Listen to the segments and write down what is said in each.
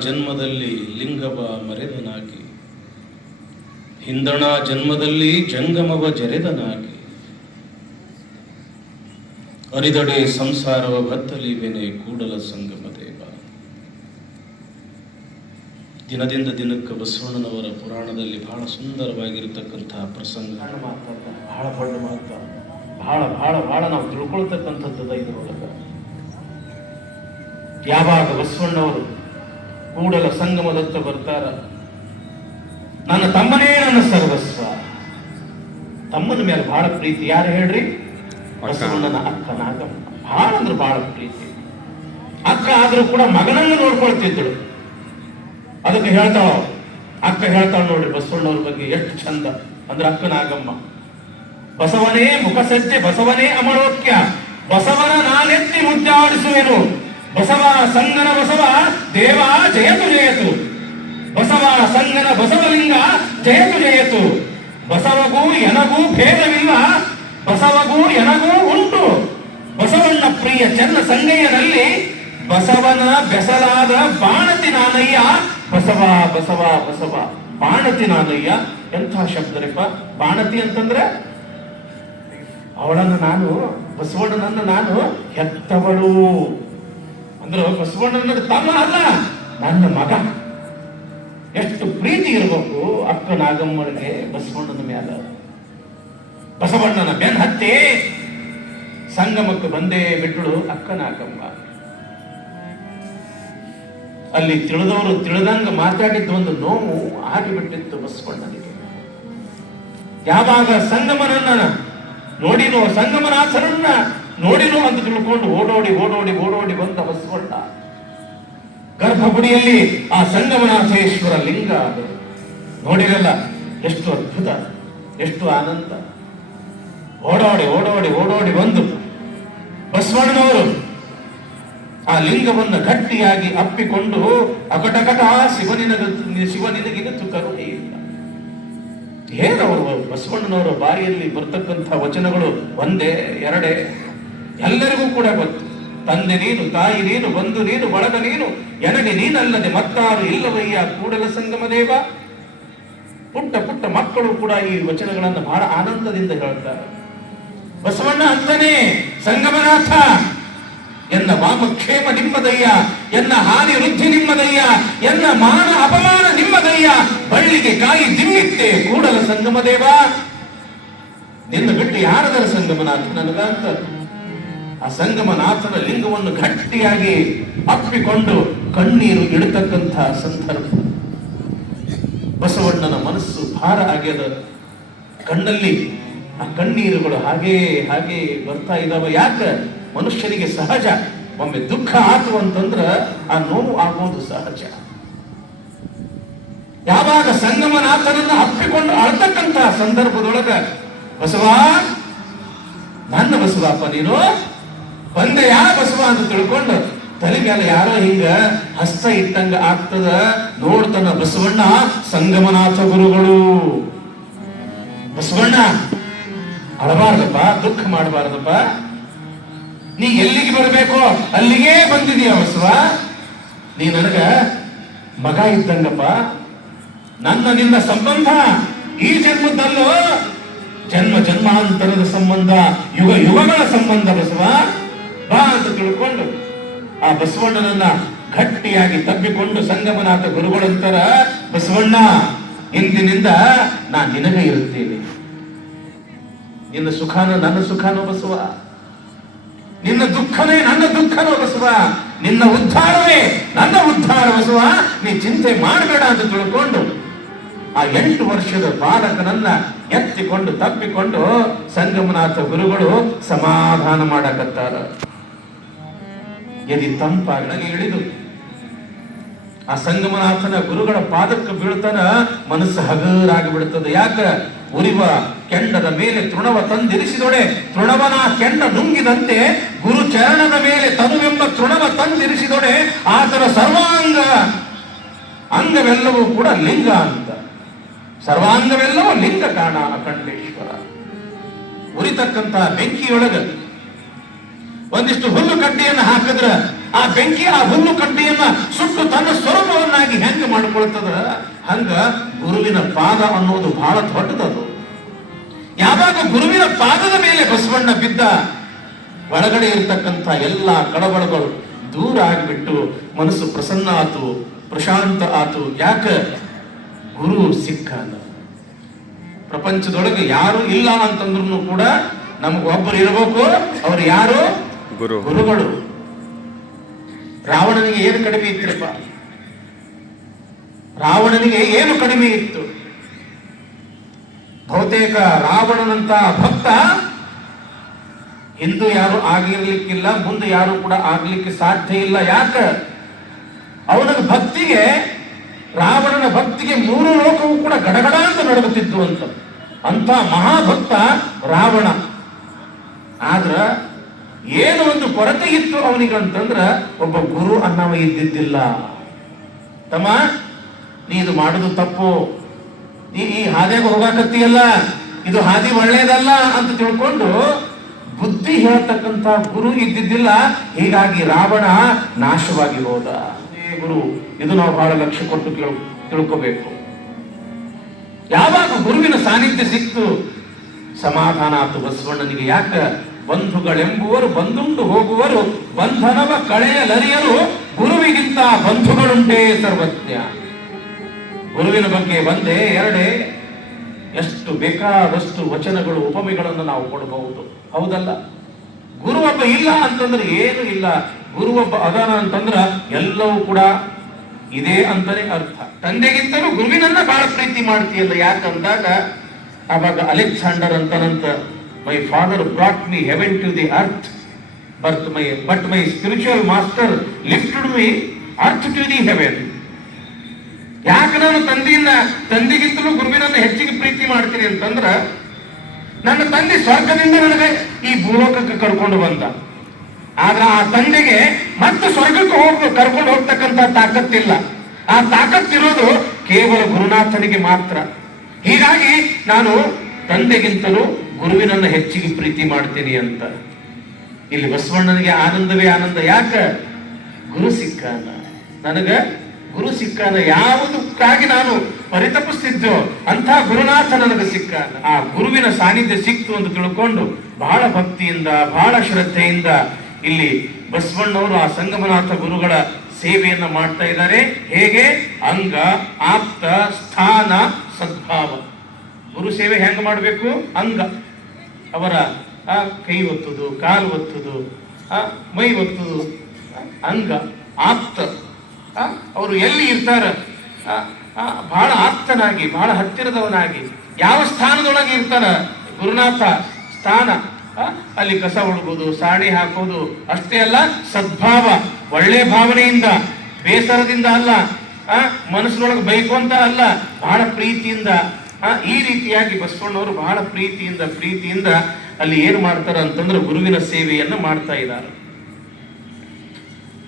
ಜನ್ಮದಲ್ಲಿ ಲಿಂಗವ ಮರೆದನಾಗಿ. ಜನ್ಮದಲ್ಲಿ ಜಂಗಮವ ಜರೆದನಾಗಿ. ಅರಿದಡೆ ಸಂಸಾರವ ಬತ್ತಲಿವೆನೆ ಕೂಡಲ ಸಂಗಮ ದೇವ ದಿನದಿಂದ ದಿನಕ್ಕೆ ಬಸವಣ್ಣನವರ ಪುರಾಣದಲ್ಲಿ ಬಹಳ ಸುಂದರವಾಗಿರತಕ್ಕಂತಹ ಪ್ರಸಂಗ. ಬಹಳ ಬಹಳ ಬಹಳ ಬಹಳ ಬಹಳ ನಾವು ತಿಳ್ಕೊಳ್ತಕ್ಕಂಥದ್ದು ಇದ್ರೊಳಗೆ ಯಾವಾಗ ಬಸವಣ್ಣವರು ಕೂಡಲ ಸಂಗಮದತ್ತ ಬರ್ತಾರ? ನನ್ನ ತಮ್ಮನೇ ನನ್ನ ಸರ್ವಸ್ವ. ತಮ್ಮನ ಮೇಲೆ ಬಹಳ ಪ್ರೀತಿ. ಯಾರು ಹೇಳ್ರಿ? ಬಸವಣ್ಣನ ಅಕ್ಕ ನಾಗಮ್ಮ ಬಹಳ ಅಂದ್ರೆ ಬಹಳ ಪ್ರೀತಿ. ಅಕ್ಕ ಆದ್ರೂ ಕೂಡ ಮಗನನ್ನು ನೋಡ್ಕೊಳ್ತಿದ್ದಳು ಅದಕ್ಕೆ ಹೇಳ್ತಾಳ ಅಕ್ಕ ಹೇಳ್ತಾಳ ನೋಡ್ರಿ ಬಸವಣ್ಣವ್ರ ಬಗ್ಗೆ ಎಷ್ಟು ಚಂದ. ಅಂದ್ರೆ ಅಕ್ಕನಾಗಮ್ಮ, ಬಸವನೇ ಮುಖಸಜ್ಜೆ ಬಸವನೇ ಅಮರೋಕ್ಯ, ಬಸವನ ನಾನೆತ್ತಿ ಮುದ್ದಾಡಿಸುವೆನು. ಬಸವ ಸಂಗನ ಬಸವ, ದೇವ ಜಯತು ಜಯತು. ಬಸವ ಸಂಗನ ಬಸವಲಿಂಗ ಜಯತು ಜಯತು. ಬಸವಗೂ ಎನಗೂ ಭೇದವಿಲ್ಲ ಬಸವಗೂ ಎನಗೂ ಉಂಟು. ಬಸವಣ್ಣ ಪ್ರಿಯ ಚನ್ನ ಸಂಗಯ್ಯನಲ್ಲಿ ಬಸವನ ಬೆಸಲಾದ ಬಾಣತಿ ನಾನಯ್ಯ. ಬಸವ ಬಸವ ಬಸವ, ಬಾಣತಿ ನಾನಯ್ಯ. ಎಂಥ ಶಬ್ದರಿಪ್ಪ. ಬಾಣತಿ ಅಂತಂದ್ರೆ ಅವಳನ್ನು ನಾನು, ಬಸವಣ್ಣನನ್ನು ನಾನು ಹೆತ್ತವಳು. ಅಂದ್ರೆ ಬಸವಣ್ಣನ ತಮ್ಮ ಅಲ್ಲ, ನನ್ನ ಮಗ. ಎಷ್ಟು ಪ್ರೀತಿ ಇರಬೇಕು ಅಕ್ಕ ನಾಗಮ್ಮನಿಗೆ ಬಸವಣ್ಣನ ಮ್ಯಾಲ. ಬಸವಣ್ಣನ ಬೆನ್ ಹತ್ತಿ ಸಂಗಮಕ್ಕೆ ಬಂದೇ ಬಿಟ್ಟಳು ಅಕ್ಕನ ಅಲ್ಲಿ ತಿಳಿದವರು ತಿಳಿದಂಗ ಮಾತಾಡಿದ್ದು ಒಂದು ನೋವು ಆಗಿಬಿಟ್ಟಿತ್ತು ಬಸವಣ್ಣನಿಗೆ. ಯಾವಾಗ ಸಂಗಮನನ್ನ ನೋಡಿನೋ ಸಂಗಮನಾಥರನ್ನ ನೋಡಿನೋ ಅಂತ ತಿಳ್ಕೊಂಡು ಓಡೋಡಿ ಓಡೋಡಿ ಓಡೋಡಿ ಬಂದ ಬಸವಣ್ಣ. ಗರ್ಭಗುಡಿಯಲ್ಲಿ ಆ ಸಂಗಮನಾಥೇಶ್ವರ ಲಿಂಗ ಅದು. ನೋಡಿರಲ್ಲ, ಎಷ್ಟು ಅದ್ಭುತ, ಎಷ್ಟು ಆನಂದ. ಓಡೋಡಿ, ಓಡಾಡಿ, ಓಡೋಡಿ ಬಂದು ಬಸವಣ್ಣನವರು ಆ ಲಿಂಗವನ್ನು ಗಟ್ಟಿಯಾಗಿ ಅಪ್ಪಿಕೊಂಡು ಅಕಟಕಟ ಶಿವನಿನ ಶಿವನಿನಗಿನ ಕರುಣೆ ಇಲ್ಲ ಏನವರು ಬಸವಣ್ಣನವರ ಬಾರಿಯಲ್ಲಿ ಬರ್ತಕ್ಕಂಥ ವಚನಗಳು ಒಂದೇ, ಎರಡೇ. ಎಲ್ಲರಿಗೂ ಕೂಡ ಗೊತ್ತು. ತಂದೆ ನೀನು, ತಾಯಿ ನೀನು, ಬಂಧು ನೀನು, ಬಳಗ ನೀನು ಎನಗೆ ನೀನಲ್ಲದೆ ಮತ್ತಾರು ಇಲ್ಲವಯ್ಯ ಕೂಡಲ ಸಂಗಮ ದೇವ. ಪುಟ್ಟ ಪುಟ್ಟ ಮಕ್ಕಳು ಕೂಡ ಈ ವಚನಗಳನ್ನು ಬಹಳ ಆನಂದದಿಂದ ಹೇಳ್ತಾರೆ. ಬಸವಣ್ಣ ಅಂತಾನೆ, ಸಂಗಮನಾಥ. ಎನ್ನ ವಾಮಕ್ಷೇಮ ನಿಮ್ಮದಯ್ಯ, ಎನ್ನ ಹಾನಿ ವೃದ್ಧಿ ನಿಮ್ಮದಯ್ಯ, ಎನ್ನ ಮಾನ ಅಪಮಾನ ನಿಮ್ಮದಯ್ಯ, ಬಳ್ಳಿಗೆ ಕಾಯಿ ದಿಮ್ಮಿತ್ತೆ ಕೂಡಲ ಸಂಗಮ ದೇವ. ನಿನ್ನ ಬಿಟ್ಟು ಯಾರದರ ಸಂಗಮನಾಥ ನನಗ ಅಂತ ಆ ಸಂಗಮನಾಥನ ಲಿಂಗವನ್ನು ಗಟ್ಟಿಯಾಗಿ ಅಪ್ಪಿಕೊಂಡು ಕಣ್ಣೀರು ಇಡತಕ್ಕಂಥ ಸಂದರ್ಭ. ಬಸವಣ್ಣನ ಮನಸ್ಸು ಭಾರ ಆಗ್ಯದ. ಕಣ್ಣಲ್ಲಿ ಆ ಕಣ್ಣೀರುಗಳು ಹಾಗೇ, ಹಾಗೆ ಬರ್ತಾ ಇದಾವ. ಯಾಕ? ಮನುಷ್ಯರಿಗೆ ಸಹಜ. ಒಮ್ಮೆ ದುಃಖ ಆತು ಅಂತಂದ್ರ ಆ ನೋವು ಆಗೋದು ಸಹಜ. ಯಾವಾಗ ಸಂಗಮನಾಥನನ್ನ ಅಪ್ಪಿಕೊಂಡು ಅಳ್ತಕ್ಕಂತಹ ಸಂದರ್ಭದೊಳಗ, ಬಸವ, ನನ್ನ ಬಸವಪ್ಪ ನೀನು ಬಂದೆ ಯಾ ಬಸವ ಅಂತ ತಿಳ್ಕೊಂಡು ತಲೆ ಮೇಲೆ ಯಾರೋ ಹಿಂಗ ಹಸ್ತ ಇಟ್ಟಂಗ ಆಗ್ತದ ನೋಡ್ತಾನ ಬಸವಣ್ಣ, ಸಂಗಮನಾಥ ಗುರುಗಳು. ಬಸವಣ್ಣ ಅಳಬಾರ್ದಪ್ಪ, ದುಃಖ ಮಾಡಬಾರ್ದಪ್ಪ. ನೀ ಎಲ್ಲಿಗೆ ಬರಬೇಕು? ಅಲ್ಲಿಗೆ ಬಂದಿದೀಯ ಬಸವ ನೀ ನನಗ ಮಗ ಇದ್ದಂಗಪ್ಪ. ನನ್ನ ನಿನ್ನ ಸಂಬಂಧ, ಈ ಜನ್ಮದಲ್ಲೂ ಜನ್ಮ ಜನ್ಮಾಂತರದ ಸಂಬಂಧ, ಯುಗ ಯುಗಗಳ ಸಂಬಂಧ ಬಸವ ಬಾ ಅಂತ ತಿಳ್ಕೊಂಡು ಆ ಬಸವಣ್ಣನನ್ನ ಗಟ್ಟಿಯಾಗಿ ತಬ್ಬಿಕೊಂಡು ಸಂಗಮನಾಥ ಗುರುಗಳಂತರ ಬಸವಣ್ಣ, ಇಂದಿನಿಂದ ನಾ ನಿನಗೆ ಇರುತ್ತೇನೆ. ನಿನ್ನ ಸುಖಾನ ನನ್ನ ಸುಖಾನ ಬಸವ. ನಿನ್ನ ದುಃಖನೇ ನನ್ನ ದುಃಖನೋ ಬಸವ. ನಿನ್ನ ಉದ್ಧಾರವೇ ನನ್ನ ಉದ್ಧಾರ ಬಸವ. ನೀ ಚಿಂತೆ ಮಾಡಬೇಡ ಅಂತ ತಿಳ್ಕೊಂಡು ಆ ಎಂಟು ವರ್ಷದ ಬಾಲಕನನ್ನ ಎತ್ತಿಕೊಂಡು, ತಪ್ಪಿಕೊಂಡು ಸಂಗಮನಾಥ ಗುರುಗಳು ಸಮಾಧಾನ ಮಾಡಕತ್ತಾರ. ಎದಿ ತಂಪಾಗಿ ನನಗೆ ಇಳಿದು ಆ ಸಂಗಮನಾಥನ ಗುರುಗಳ ಪಾದಕ್ಕೆ ಬೀಳ್ತಾನ ಮನಸ್ಸು ಹಗರಾಗಿ ಬಿಡುತ್ತದೆ ಯಾಕ? ಉರಿವ ಕೆಂಡದ ಮೇಲೆ ತೃಣವ ತಂದಿರಿಸಿದೊಡೆ, ತೃಣವನ ಕೆಂಡ ನುಂಗಿದಂತೆ ಗುರು ಚರಣದ ಮೇಲೆ ತನುವೆಂಬ ತೃಣವ ತಂದಿರಿಸಿದೊಡೆ, ಆತನ ಸರ್ವಾಂಗ ಅಂಗವೆಲ್ಲವೂ ಕೂಡ ಲಿಂಗ ಅಂತ. ಸರ್ವಾಂಗವೆಲ್ಲವೂ ಲಿಂಗ ಕಾಣ ಅಖಂಡೇಶ್ವರ ಉರಿತಕ್ಕಂತಹ ಬೆಂಕಿಯೊಳಗ ಒಂದಿಷ್ಟು ಹುಲ್ಲು ಕಡ್ಡಿಯನ್ನು ಹಾಕಿದ್ರ ಆ ಬೆಂಕಿ ಆ ಹುಲ್ಲು ಕಡ್ಡಿಯನ್ನ ಸುಟ್ಟು ತನ್ನ ಸ್ವರೂಪವನ್ನಾಗಿ ಹೆಂಗ ಮಾಡ್ಕೊಳ್ತದ? ಹಂಗ ಗುರುವಿನ ಪಾದ ಅನ್ನೋದು ಬಹಳ ದೊಡ್ಡದದು. ಯಾವಾಗ ಗುರುವಿನ ಪಾದದ ಮೇಲೆ ಬಸವಣ್ಣ ಬಿದ್ದ ಒಳಗಡೆ ಇರತಕ್ಕಂಥ ಎಲ್ಲ ಕಳವಳಗಳು ದೂರ ಆಗಿಬಿಟ್ಟು ಮನಸ್ಸು ಪ್ರಸನ್ನ ಆತು ಪ್ರಶಾಂತ ಆತು. ಯಾಕ? ಗುರು ಸಿಕ್ಕ ಪ್ರಪಂಚದೊಳಗೆ ಯಾರು ಇಲ್ಲ ಅಂತಂದ್ರು ಕೂಡ ನಮ್ಗೆ ಒಬ್ಬರು ಇರಬೇಕು. ಅವ್ರು ಯಾರು? ಗುರು. ಗುರುಗಳು. ರಾವಣನಿಗೆ ಏನು ಕಡಿಮೆ ಇತ್ತಪ್ಪ ರಾವಣನಿಗೆ ಏನು ಕಡಿಮೆ ಇತ್ತು? ಬಹುತೇಕ ರಾವಣನಂತ ಭಕ್ತ ಹಿಂದೂ ಯಾರು ಆಗಿರ್ಲಿಕ್ಕಿಲ್ಲ, ಮುಂದೆ ಯಾರು ಕೂಡ ಆಗ್ಲಿಕ್ಕೆ ಸಾಧ್ಯ ಇಲ್ಲ. ಯಾಕ? ಅವನ ಭಕ್ತಿಗೆ, ರಾವಣನ ಭಕ್ತಿಗೆ ಮೂರು ಲೋಕವು ಕೂಡ ಗಡಗಡ ಅಂತ ನಡುಗುತ್ತಿದ್ದು ಅಂತ. ಅಂತ ಮಹಾಭಕ್ತ ರಾವಣ. ಆದ್ರ ಏನು ಒಂದು ಕೊರತೆ ಇತ್ತು ಅವನಿಗಂತಂದ್ರ ಒಬ್ಬ ಗುರು ಅನ್ನವ ಇದ್ದಿದ್ದಿಲ್ಲ. ತಮ್ಮ, ನೀ ಇದು ಮಾಡುದು ತಪ್ಪು. ನೀ ಈ ಹಾದಿಯಾಗ ಹೋಗಾಕತ್ತೀಯಲ್ಲ, ಇದು ಹಾದಿ ಒಳ್ಳೇದಲ್ಲ ಅಂತ ತಿಳ್ಕೊಂಡು ಬುದ್ಧಿ ಹೇಳ್ತಕ್ಕಂತ ಗುರು ಇದ್ದಿದ್ದಿಲ್ಲ, ಹೀಗಾಗಿ ರಾವಣ ನಾಶವಾಗಿ ಹೋದ. ಗುರು, ಇದು ನಾವು ಬಹಳ ಲಕ್ಷ್ಯ ಕೊಟ್ಟು ತಿಳ್ಕೋಬೇಕು. ಯಾವಾಗ ಗುರುವಿನ ಸಾನ್ನಿಧ್ಯ ಸಿಕ್ತು, ಸಮಾಧಾನ ಆತು ಬಸವಣ್ಣನಿಗೆ. ಯಾಕ? ಬಂಧುಗಳೆಂಬುವರು ಬಂದುಂಡು ಹೋಗುವರು, ಬಂಧನವ ಕಳೆಯಲರಿಯರು ಗುರುವಿಗಿಂತ ಬಂಧುಗಳುಂಟೇ ಸರ್ವಜ್ಞ. ಗುರುವಿನ ಬಗ್ಗೆ ಒಂದೇ ಎರಡೇ, ಎಷ್ಟು ಬೇಕಾದಷ್ಟು ವಚನಗಳು, ಉಪಮೆಗಳನ್ನು ನಾವು ಕೊಡಬಹುದು. ಹೌದಲ್ಲ? ಗುರು ಒಬ್ಬ ಇಲ್ಲ ಅಂತಂದ್ರೆ ಏನು ಇಲ್ಲ. ಗುರು ಒಬ್ಬ ಅದಾನ ಅಂತಂದ್ರ ಎಲ್ಲವೂ ಕೂಡ ಇದೆ ಅಂತಾನೆ ಅರ್ಥ. ತಂದೆಗಿಂತಲೂ ಗುರುವಿನನ್ನ ಬಹಳ ಪ್ರೀತಿ ಮಾಡ್ತೀಯಲ್ಲ ಯಾಕಂದಾಗ, ಅವಾಗ Alexander ಅಂತನಂತ my father brought me heaven to the earth birth my but my spiritual master lifted me earth to the heaven ಯಾಕೆ ನಾನು ತಂದೆಯನ್ನ ತಂದೆಗಿಂತಲೂ ಗುರುವಿನನ್ನು ಹೆಚ್ಚಿಗೆ ಪ್ರೀತಿ ಮಾಡ್ತೀನಿ ಅಂತಂದ್ರ, ನನ್ನ ತಂದೆ ಸ್ವರ್ಗದಿಂದ ನನಗೆ ಈ ಭೂಲೋಕಕ್ಕೆ ಕರ್ಕೊಂಡು ಬಂದ. ಆದ್ರೆ ಆ ತಂದೆಗೆ ಮತ್ತೆ ಸ್ವರ್ಗಕ್ಕೆ ಹೋಗ ಕರ್ಕೊಂಡು ಹೋಗ್ತಕ್ಕಂತ ತಾಕತ್ತಿಲ್ಲ. ಆ ತಾಕತ್ತಿರೋದು ಕೇವಲ ಗುರುನಾಥನಿಗೆ ಮಾತ್ರ. ಹೀಗಾಗಿ ನಾನು ತಂದೆಗಿಂತಲೂ ಗುರುವಿನನ್ನ ಹೆಚ್ಚಿಗೆ ಪ್ರೀತಿ ಮಾಡ್ತೀನಿ ಅಂತ. ಇಲ್ಲಿ ಬಸವಣ್ಣನಿಗೆ ಆನಂದವೇ ಆನಂದ. ಯಾಕ? ಗುರು ಸಿಕ್ಕಾನ. ನನಗ ಗುರು ಸಿಕ್ಕಾನ. ಯಾವುದಕ್ಕಾಗಿ ನಾನು ಪರಿತಪಿಸ್ತಿದ್ದೋ ಅಂತ ಗುರುನಾಥ ನನಗೆ ಸಿಕ್ಕಾನ. ಆ ಗುರುವಿನ ಸಾನ್ನಿಧ್ಯ ಸಿಕ್ತು ಅಂತ ತಿಳ್ಕೊಂಡು ಬಹಳ ಭಕ್ತಿಯಿಂದ, ಬಹಳ ಶ್ರದ್ಧೆಯಿಂದ ಇಲ್ಲಿ ಬಸವಣ್ಣವರು ಆ ಸಂಗಮನಾಥ ಗುರುಗಳ ಸೇವೆಯನ್ನ ಮಾಡ್ತಾ ಇದ್ದಾರೆ. ಹೇಗೆ? ಅಂಗ, ಆಪ್ತ, ಸ್ಥಾನ, ಸದ್ಭಾವ. ಗುರು ಸೇವೆ ಹೆಂಗ ಮಾಡಬೇಕು? ಅಂಗ. ಅವರ ಕೈ ಒತ್ತುದು, ಕಾಲು ಒತ್ತುದು ಮೈ ಒತ್ತುದು ಅಂಗ, ಆಪ್ತ. ಅವರು ಎಲ್ಲಿ ಇರ್ತಾರ? ಬಹಳ ಆಪ್ತನಾಗಿ, ಬಹಳ ಹತ್ತಿರದವನಾಗಿ, ಯಾವ ಸ್ಥಾನದೊಳಗೆ ಇರ್ತಾರ ಗುರುನಾಥ ಸ್ಥಾನ. ಅಲ್ಲಿ ಕಸ ಹುಡುಗೋದು ಸಾಣಿ ಹಾಕೋದು, ಅಷ್ಟೇ ಅಲ್ಲ, ಸದ್ಭಾವ, ಒಳ್ಳೆ ಭಾವನೆಯಿಂದ, ಬೇಸರದಿಂದ ಅಲ್ಲ ಮನಸ್ಸಿನೊಳಗೆ ಬೈಕೊಂತ ಅಲ್ಲ, ಬಹಳ ಪ್ರೀತಿಯಿಂದ ಈ ರೀತಿಯಾಗಿ ಬಸವಣ್ಣವರು ಬಹಳ ಪ್ರೀತಿಯಿಂದ ಪ್ರೀತಿಯಿಂದ ಅಲ್ಲಿ ಏನು ಮಾಡ್ತಾರ ಅಂತಂದ್ರೆ ಗುರುವಿನ ಸೇವೆಯನ್ನ ಮಾಡ್ತಾ ಇದ್ದಾರೆ.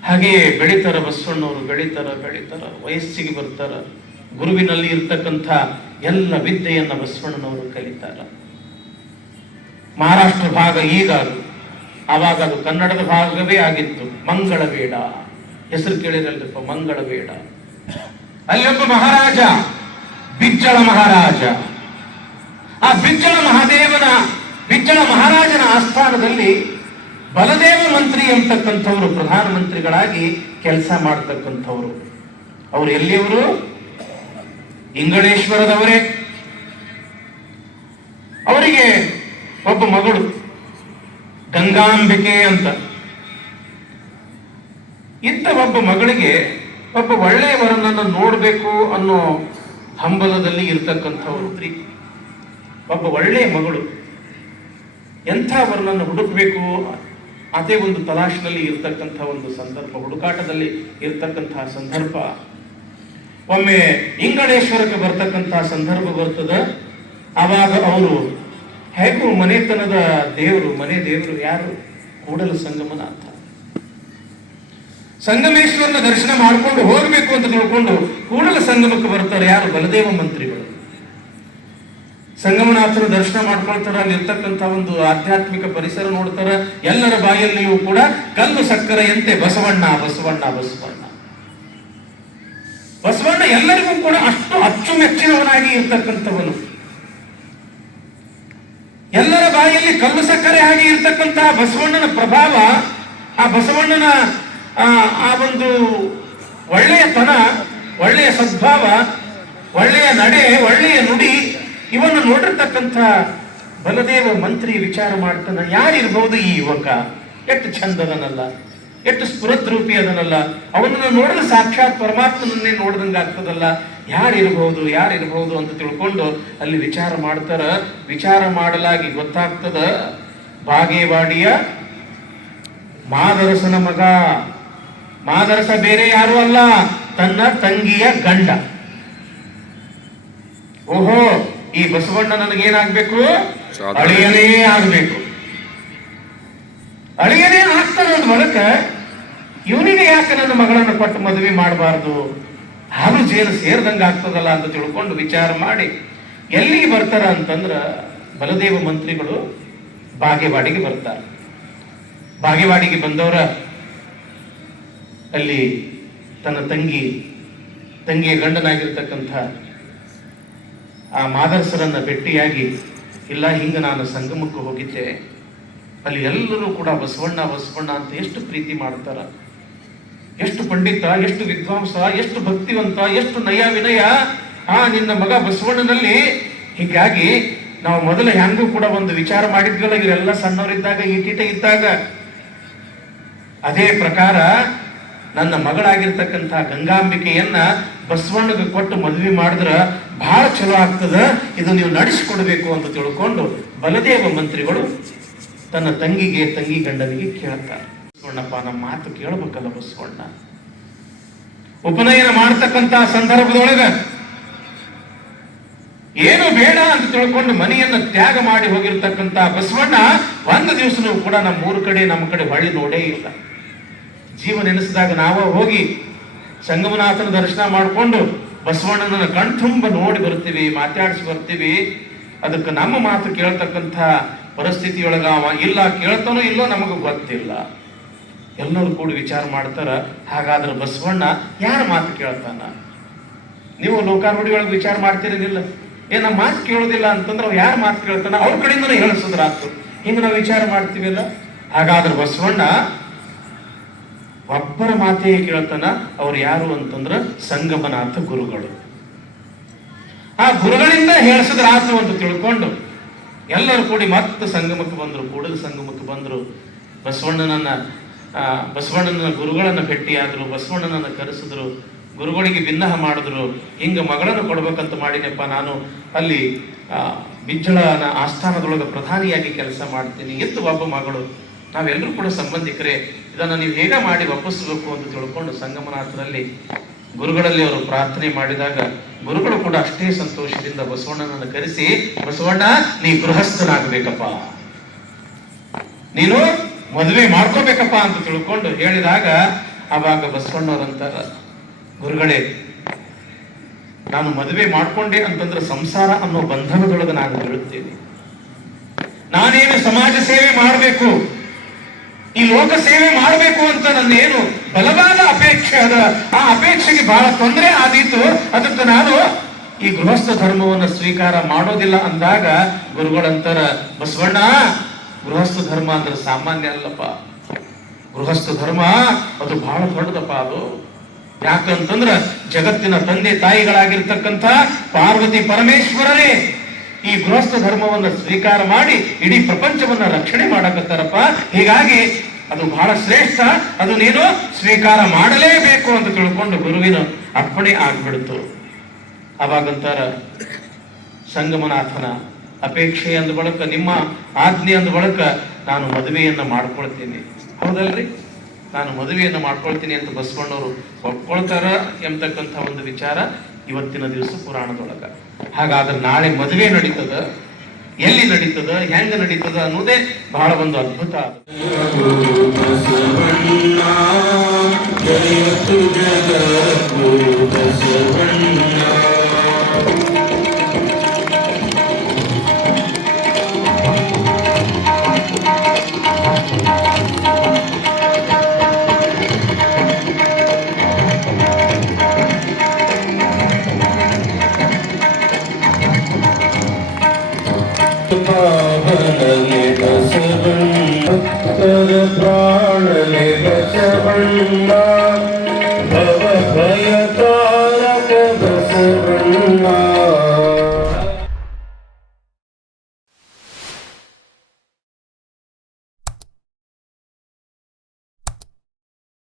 ಹಾಗೆಯೇ ಬೆಳಿತಾರ ಬಸವಣ್ಣವರು ಬೆಳಿತಾರ ಬೆಳಿತಾರ ವಯಸ್ಸಿಗೆ ಬರ್ತಾರ. ಗುರುವಿನಲ್ಲಿ ಇರ್ತಕ್ಕಂಥ ಎಲ್ಲ ವಿದ್ಯೆಯನ್ನ ಬಸವಣ್ಣನವರು ಕಲಿತಾರ. ಮಹಾರಾಷ್ಟ್ರ ಭಾಗ ಈಗ ಆವಾಗ ಅದು ಕನ್ನಡದ ಭಾಗವೇ ಆಗಿತ್ತು. ಮಂಗಳ ಬೇಡ ಹೆಸರು ಕೇಳಿರಲ್ಲಪ್ಪ ಮಂಗಳ ಬೇಡ ಒಬ್ಬ ಮಹಾರಾಜ ಬಿಜ್ಜಳ ಮಹಾರಾಜ. ಆ ಬಿಜ್ಜಳ ಮಹಾದೇವನ, ಬಿಜ್ಜಳ ಮಹಾರಾಜನ ಆಸ್ಥಾನದಲ್ಲಿ ಬಲದೇವ ಮಂತ್ರಿ ಅಂತಕ್ಕಂಥವ್ರು ಪ್ರಧಾನಮಂತ್ರಿಗಳಾಗಿ ಕೆಲಸ ಮಾಡ್ತಕ್ಕಂಥವ್ರು. ಅವ್ರು ಎಲ್ಲಿಯವರು? ಇಂಗಳೇಶ್ವರದವರೇ. ಅವರಿಗೆ ಒಬ್ಬ ಮಗಳು, ಗಂಗಾಂಬಿಕೆ ಅಂತ. ಇಂಥ ಒಬ್ಬ ಮಗಳಿಗೆ ಒಬ್ಬ ಒಳ್ಳೆಯ ವರನನ್ನು ನೋಡಬೇಕು ಅನ್ನೋ ಹಂಬಲದಲ್ಲಿ ಇರ್ತಕ್ಕಂಥವರು ಪ್ರೀತಿ. ಒಬ್ಬ ಒಳ್ಳೆಯ ಮಗಳು ಎಂಥ ವರನನ್ನು ಹುಡುಕಬೇಕು? ಅದೇ ಒಂದು ತಲಾಶಿನಲ್ಲಿ ಇರ್ತಕ್ಕಂಥ ಒಂದು ಸಂದರ್ಭ, ಹುಡುಕಾಟದಲ್ಲಿ ಇರ್ತಕ್ಕಂತಹ ಸಂದರ್ಭ. ಒಮ್ಮೆ ಇಂಗಳೇಶ್ವರಕ್ಕೆ ಬರ್ತಕ್ಕಂಥ ಸಂದರ್ಭ ಬರ್ತದ? ಆವಾಗ ಅವರು ಹೇಗೂ ಮನೆತನದ ದೇವರು, ಮನೆ ದೇವರು ಯಾರು? ಕೂಡಲ ಸಂಗಮನಾಥ. ಸಂಗಮೇಶ್ವರನ ದರ್ಶನ ಮಾಡಿಕೊಂಡು ಹೋಗಬೇಕು ಅಂತ ತಿಳ್ಕೊಂಡು ಕೂಡಲ ಸಂಗಮಕ್ಕೆ ಬರ್ತಾರೆ ಯಾರು? ಬಲದೇವ ಮಂತ್ರಿಗಳು. ಸಂಗಮನಾಥನ ದರ್ಶನ ಮಾಡ್ಕೊಳ್ತಾರ ಅಲ್ಲಿರ್ತಕ್ಕಂಥ ಒಂದು ಆಧ್ಯಾತ್ಮಿಕ ಪರಿಸರ ನೋಡ್ತಾರ. ಎಲ್ಲರ ಬಾಯಲ್ಲಿಯೂ ಕೂಡ ಕಲ್ಲು ಸಕ್ಕರೆಯಂತೆ ಬಸವಣ್ಣ ಬಸವಣ್ಣ ಬಸವಣ್ಣ. ಬಸವಣ್ಣ ಎಲ್ಲರಿಗೂ ಕೂಡ ಅಷ್ಟು ಅಚ್ಚುಮೆಚ್ಚಿನವನಾಗಿ ಇರ್ತಕ್ಕಂಥವನು. ಎಲ್ಲರ ಬಾಯಲ್ಲಿ ಕಲ್ಲು ಸಕ್ಕರೆ ಆಗಿ ಇರ್ತಕ್ಕಂತಹ ಬಸವಣ್ಣನ ಪ್ರಭಾವ, ಆ ಬಸವಣ್ಣನ ಆ, ಒಂದು ಒಳ್ಳೆಯತನ ಒಳ್ಳೆಯ ಸದ್ಭಾವ ಒಳ್ಳೆಯ ನಡೆ ಒಳ್ಳೆಯ ನುಡಿ ಇವನ್ನು ನೋಡಿರ್ತಕ್ಕಂಥ ಬಲದೇವ ಮಂತ್ರಿ ವಿಚಾರ ಮಾಡ್ತಾನ ಯಾರಿರ್ಬಹುದು ಈ ಯುವಕ? ಎಷ್ಟು ಚಂದದನಲ್ಲ ಎಷ್ಟು ಸ್ಫುರದ್ರೂಪಿ ಅದನಲ್ಲ. ಅವನನ್ನು ನೋಡಲು ಸಾಕ್ಷಾತ್ ಪರಮಾತ್ಮನನ್ನೇ ನೋಡ್ದಂಗೆ ಆಗ್ತದಲ್ಲ. ಯಾರಿರ್ಬಹುದು ಯಾರಿರ್ಬಹುದು ಅಂತ ತಿಳ್ಕೊಂಡು ಅಲ್ಲಿ ವಿಚಾರ ಮಾಡ್ತಾರ. ವಿಚಾರ ಮಾಡಲಾಗಿ ಗೊತ್ತಾಗ್ತದ. ಬಾಗೇವಾಡಿಯ ಮಾದರಸನ ಮಗ. ಮಾದರಸ ಬೇರೆ ಯಾರು ಅಲ್ಲ. ತನ್ನ ತಂಗಿಯ ಗಂಡ. ಓಹೋ ಈ ಬಸವಣ್ಣ ನನಗೇನಾಗ್ಬೇಕು? ಅಳಿಯನೇ ಆಗ್ಬೇಕು. ಅಳಿಯನೇ ಆಗ್ತಾನ ಮೊಳಕ ಇವನಿಗೆ ಯಾಕೆ ನನ್ನ ಮಗಳನ್ನ ಕೊಟ್ಟು ಮದುವೆ ಮಾಡಬಾರ್ದು? ಹಾಲು ಜೇನು ಸೇರ್ದಂಗ ಆಗ್ತದಲ್ಲ ಅಂತ ತಿಳ್ಕೊಂಡು ವಿಚಾರ ಮಾಡಿ ಎಲ್ಲಿಗೆ ಬರ್ತಾರ ಅಂತಂದ್ರ ಬಲದೇವ ಮಂತ್ರಿಗಳು ಬಾಗೇವಾಡಿಗೆ ಬರ್ತಾರೆ. ಬಾಗೇವಾಡಿಗೆ ಬಂದವರ ಅಲ್ಲಿ ತನ್ನ ತಂಗಿ, ತಂಗಿಯ ಗಂಡನಾಗಿರ್ತಕ್ಕಂಥ ಆ ಮಾದರ್ಸರನ್ನು ಭೇಟಿಯಾಗಿ, ಇಲ್ಲ, ಹಿಂಗ ನಾನು ಸಂಗಮಕ್ಕೆ ಹೋಗಿದ್ದೆ. ಅಲ್ಲಿ ಎಲ್ಲರೂ ಕೂಡ ಬಸವಣ್ಣ ಬಸವಣ್ಣ ಅಂತ ಎಷ್ಟು ಪ್ರೀತಿ ಮಾಡ್ತಾರ. ಎಷ್ಟು ಪಂಡಿತ, ಎಷ್ಟು ವಿದ್ವಾಂಸ, ಎಷ್ಟು ಭಕ್ತಿವಂತ, ಎಷ್ಟು ನಯ ವಿನಯ. ಆ, ನಿನ್ನ ಮಗ ಬಸವಣ್ಣನಲ್ಲಿ. ಹೀಗಾಗಿ ನಾವು ಮೊದಲು ಹೆಂಗೂ ಕೂಡ ಒಂದು ವಿಚಾರ ಮಾಡಿದ್ವಲ್ಲ, ಇವರೆಲ್ಲ ಸಣ್ಣವರಿದ್ದಾಗ ಈಟಿಟ ಇದ್ದಾಗ. ಅದೇ ಪ್ರಕಾರ ನನ್ನ ಮಗಳಾಗಿರ್ತಕ್ಕಂಥ ಗಂಗಾಂಬಿಕೆಯನ್ನ ಬಸವಣ್ಣಗೆ ಕೊಟ್ಟು ಮದುವೆ ಮಾಡಿದ್ರ ಬಹಳ ಚಲೋ ಆಗ್ತದ. ಇದು ನೀವು ನಡೆಸಿಕೊಡ್ಬೇಕು ಅಂತ ತಿಳ್ಕೊಂಡು ಬಲದೇವ ಮಂತ್ರಿಗಳು ತನ್ನ ತಂಗಿಗೆ, ತಂಗಿ ಗಂಡನಿಗೆ ಕೇಳ್ತಾರೆ. ಬಸವಣ್ಣಪ್ಪ, ನಮ್ಮ ಮಾತು ಕೇಳಬೇಕಲ್ಲ ಬಸವಣ್ಣ? ಉಪನಯನ ಮಾಡತಕ್ಕಂತ ಸಂದರ್ಭದೊಳಗ ಏನು ಬೇಡ ಅಂತ ತಿಳ್ಕೊಂಡು ಮನೆಯನ್ನ ತ್ಯಾಗ ಮಾಡಿ ಹೋಗಿರ್ತಕ್ಕಂತ ಬಸವಣ್ಣ, ಒಂದು ದಿವಸನೂ ಕೂಡ ನಮ್ಮ ಊರು ಕಡೆ, ನಮ್ಮ ಕಡೆ ಹೊಳಿ ನೋಡೇ ಇಲ್ಲ. ಜೀವ ನೆನೆಸಿದಾಗ ನಾವ ಹೋಗಿ ಸಂಗಮನಾಥನ ದರ್ಶನ ಮಾಡಿಕೊಂಡು ಬಸವಣ್ಣನ ಕಣ್ತುಂಬ ನೋಡಿ ಬರ್ತೀವಿ ಮಾತಾಡಿಸಿ ಬರ್ತೀವಿ ಅದಕ್ಕೆ ನಮ್ಮ ಮಾತು ಕೇಳ್ತಕ್ಕಂಥ ಪರಿಸ್ಥಿತಿಯೊಳಗ ಅವ ಇಲ್ಲ ಕೇಳ್ತಾನೋ ಇಲ್ಲೋ ನಮಗೆ ಗೊತ್ತಿಲ್ಲ. ಎಲ್ಲರೂ ಕೂಡ ವಿಚಾರ ಮಾಡ್ತಾರ, ಹಾಗಾದ್ರೆ ಬಸವಣ್ಣ ಯಾರ ಮಾತು ಕೇಳ್ತಾನ? ನೀವು ಲೋಕಾರೂಢಿ ಒಳಗೆ ವಿಚಾರ ಮಾಡ್ತಿರೋದಿಲ್ಲ ಏ ನಮ್ಮ ಮಾತು ಕೇಳೋದಿಲ್ಲ ಅಂತಂದ್ರೆ ಅವ್ರು ಯಾರು ಮಾತು ಕೇಳ್ತಾನ? ಅವ್ರ ಕಡೆಯಿಂದನೇ ಹೇಳಿಸಿದ್ರ ಆತು ಹಿಂಗ ನಾವು ವಿಚಾರ ಮಾಡ್ತೀವಿಲ್ಲ? ಹಾಗಾದ್ರೆ ಬಸವಣ್ಣ ಒಬ್ಬರ ಮಾತೇ ಕೇಳ್ತಾನ ಅವ್ರು ಯಾರು ಅಂತಂದ್ರ ಸಂಗಮನಾಥ ಗುರುಗಳು. ಆ ಗುರುಗಳಿಂದ ಹೇಳಿಸಿದ್ರ ಆತು ಅಂತ ತಿಳ್ಕೊಂಡು ಎಲ್ಲರೂ ಕೂಡಿ ಮತ್ತೆ ಸಂಗಮಕ್ಕೆ ಬಂದರು, ಕೂಡಲ ಸಂಗಮಕ್ಕೆ ಬಂದರು. ಬಸವಣ್ಣನನ್ನ ಬಸವಣ್ಣನ ಗುರುಗಳನ್ನು ಭೇಟಿಯಾದ್ರು, ಬಸವಣ್ಣನನ್ನ ಕರೆಸಿದ್ರು, ಗುರುಗಳಿಗೆ ಭಿನ್ನಹ ಮಾಡಿದ್ರು. ಹಿಂಗೆ ಮಗಳನ್ನು ಕೊಡ್ಬೇಕಂತ ಮಾಡಿನಪ್ಪ ನಾನು ಅಲ್ಲಿ ಬಿಜ್ಜಳನ ಆಸ್ಥಾನದೊಳಗೆ ಪ್ರಧಾನಿಯಾಗಿ ಕೆಲಸ ಮಾಡ್ತೀನಿ ಎತ್ತು ಒಬ್ಬ ಮಗಳು ನಾವೆಲ್ಲರೂ ಕೂಡ ಸಂಬಂಧಿಕರೇ, ಇದನ್ನ ನೀವು ಹೇಗೆ ಮಾಡಿ ವಾಪಸ್ಬೇಕು ಅಂತ ತಿಳ್ಕೊಂಡು ಸಂಗಮನಾಥರಲ್ಲಿ ಗುರುಗಳಲ್ಲಿ ಅವರು ಪ್ರಾರ್ಥನೆ ಮಾಡಿದಾಗ ಗುರುಗಳು ಕೂಡ ಅಷ್ಟೇ ಸಂತೋಷದಿಂದ ಬಸವಣ್ಣನನ್ನು ಕರೆಸಿ, ಬಸವಣ್ಣ, ನೀ ಗೃಹಸ್ಥನಾಗಬೇಕಪ್ಪ. ನೀನು ಮದುವೆ ಮಾಡ್ಕೋಬೇಕಪ್ಪ ಅಂತ ತಿಳ್ಕೊಂಡು ಹೇಳಿದಾಗ ಅವಾಗ ಬಸವಣ್ಣವರಂತಾರ ಗುರುಗಳೇ, ನಾನು ಮದುವೆ ಮಾಡ್ಕೊಂಡೆ ಅಂತಂದ್ರೆ ಸಂಸಾರ ಅನ್ನೋ ಬಂಧನದೊಳಗೆ ನಾನು ಬೀಳುತ್ತೇನೆ. ನಾನೇನು ಸಮಾಜ ಸೇವೆ ಮಾಡಬೇಕು ಈ ಲೋಕ ಸೇವೆ ಮಾಡಬೇಕು ಅಂತ ನನ್ನ ಏನು ಬಲವಾದ ಅಪೇಕ್ಷೆ ಅದ, ಆ ಅಪೇಕ್ಷೆಗೆ ಬಹಳ ತೊಂದರೆ ಆದೀತು. ಅದಕ್ಕೆ ನಾನು ಈ ಗೃಹಸ್ಥ ಧರ್ಮವನ್ನು ಸ್ವೀಕಾರ ಮಾಡೋದಿಲ್ಲ ಅಂದಾಗ ಗುರುಗಳಂತರ, ಬಸವಣ್ಣ, ಗೃಹಸ್ಥ ಧರ್ಮ ಅಂದ್ರೆ ಸಾಮಾನ್ಯ ಅಲ್ಲಪ್ಪ. ಗೃಹಸ್ಥ ಧರ್ಮ ಅದು ಬಹಳ ದೊಡ್ಡದಪ್ಪ ಅದು. ಯಾಕಂತಂದ್ರ ಜಗತ್ತಿನ ತಂದೆ ತಾಯಿಗಳಾಗಿರ್ತಕ್ಕಂಥ ಪಾರ್ವತಿ ಪರಮೇಶ್ವರರೇ ಈ ಗೃಹಸ್ಥ ಧರ್ಮವನ್ನು ಸ್ವೀಕಾರ ಮಾಡಿ ಇಡೀ ಪ್ರಪಂಚವನ್ನ ರಕ್ಷಣೆ ಮಾಡಕತ್ತಾರಪ್ಪ. ಹೀಗಾಗಿ ಅದು ಬಹಳ ಶ್ರೇಷ್ಠ. ಅದು ನೀನು ಸ್ವೀಕಾರ ಮಾಡಲೇಬೇಕು ಅಂತ ತಿಳ್ಕೊಂಡು ಗುರುವಿನ ಅರ್ಪಣೆ ಆಗ್ಬಿಡ್ತು. ಅವಾಗಂತಾರ, ಸಂಗಮನಾಥನ ಅಪೇಕ್ಷೆ ಅಂದ ಬಳಕ, ನಿಮ್ಮ ಆಜ್ಞೆ ಅಂದ ಬಳಕ ನಾನು ಮದುವೆಯನ್ನು ಮಾಡ್ಕೊಳ್ತೀನಿ. ಹೌದಲ್ರಿ? ನಾನು ಮದುವೆಯನ್ನು ಮಾಡ್ಕೊಳ್ತೀನಿ ಅಂತ ಬಸವಣ್ಣವರು ಒಪ್ಕೊಳ್ತಾರ ಎಂಬತಕ್ಕಂಥ ಒಂದು ವಿಚಾರ ಇವತ್ತಿನ ದಿವಸ ಪುರಾಣದೊಳಗ. ಹಾಗಾದ್ರೆ ನಾಳೆ ಮದುವೆ ನಡೀತದ? ಎಲ್ಲಿ ನಡೀತದ ಹೆಂಗ ನಡೀತದ ಅನ್ನೋದೇ ಬಹಳ ಒಂದು ಅದ್ಭುತ